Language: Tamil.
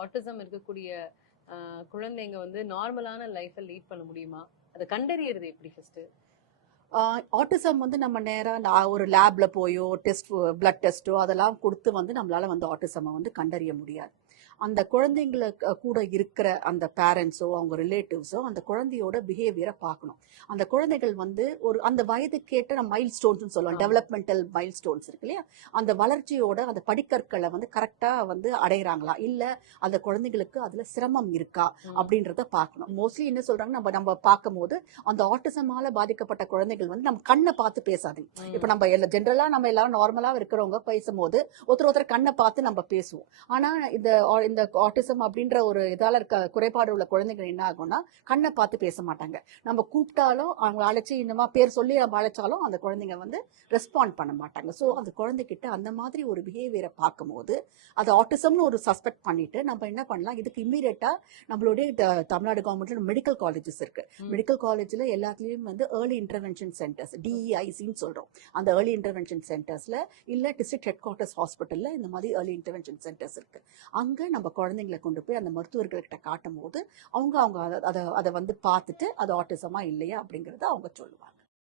ஆட்டிசம் இருக்கக்கூடிய குழந்தைங்க வந்து நார்மலான லைஃப்பை லீட் பண்ண முடியுமா? அதை கண்டறியறது எப்படி ஃபர்ஸ்ட்? ஆட்டிசம் வந்து நம்ம நேராக ஒரு லேப்ல போயோ டெஸ்ட் பிளட் டெஸ்ட்டோ அதெல்லாம் கொடுத்து வந்து நம்மளால வந்து ஆட்டிசமை வந்து கண்டறிய முடியாது. அந்த குழந்தைங்களை கூட இருக்கிற அந்த பேரண்ட்ஸோ அவங்க ரிலேட்டிவ்ஸோ அந்த குழந்தையோட பிஹேவியரை பார்க்கணும். அந்த குழந்தைகள் வந்து ஒரு அந்த வயதுக்கேற்ற மைல் ஸ்டோன்ஸ் சொல்லுவோம், டெவலப்மெண்டல் மைல் ஸ்டோன்ஸ் இருக்கு இல்லையா, அந்த வளர்ச்சியோட அந்த படிக்கற்களை வந்து கரெக்டா வந்து அடையிறாங்களா, இல்ல அந்த குழந்தைகளுக்கு அதுல சிரமம் இருக்கா அப்படின்றத பார்க்கணும். மோஸ்ட்லி என்ன சொல்றாங்க, நம்ம நம்ம பார்க்கும் போது அந்த ஆட்டிசமால பாதிக்கப்பட்ட குழந்தைகள் வந்து நம்ம கண்ணை பார்த்து பேசாதுங்க. இப்ப நம்ம ஜென்ரலா நம்ம எல்லாரும் நார்மலா இருக்கிறவங்க பேசும்போது ஒருத்தர் கண்ணை பார்த்து நம்ம பேசுவோம். ஆனா இந்த ஆட்டிசம் அப்படின்ற ஒரு இதால இருக்க குறைபாடு உள்ள குழந்தைகள் என்ன ஆகும்னா கண்ணை பார்த்து பேச மாட்டாங்க. நம்ம கூப்பிட்டாலும் அவங்க அழைச்சி இந்த பேர் சொல்லி நம்ம அழைச்சாலும் அந்த குழந்தைங்க வந்து ரெஸ்பாண்ட் பண்ண மாட்டாங்க. ஸோ அந்த குழந்தைகிட்ட அந்த மாதிரி ஒரு பிஹேவியரை பார்க்கும்போது அது ஆட்டிசம்னு ஒரு சஸ்பெக்ட் பண்ணிட்டு நம்ம என்ன பண்ணலாம், இதுக்கு இம்மீடியட்டா நம்மளுடைய தமிழ்நாடு கவர்மெண்ட்ல மெடிக்கல் காலேஜஸ் இருக்கு. மெடிக்கல் காலேஜ்ல எல்லாத்துலயும் வந்து ஏர்லி இன்டர்வென்ஷன் சென்டர்ஸ், டிஇஐசின்னு சொல்றோம், அந்த ஏர்லி இன்டர்வென்ஷன் சென்டர்ஸ்ல இல்ல டிஸ்ட்ரிக்ட் ஹெட் குவார்ட்டர்ஸ் ஹாஸ்பிட்டல்ல இந்த மாதிரி ஏர்லி இன்டர்வென்ஷன் சென்டர்ஸ் இருக்கு. அங்க நம்ம குழந்தைங்களை கொண்டு போய் அந்த மருத்துவர்கள்கிட்ட காட்டும் போது அவங்க அதை வந்து பார்த்துட்டு அது ஆட்டிசமா இல்லையா அப்படிங்கறத அவங்க சொல்லுவாங்க.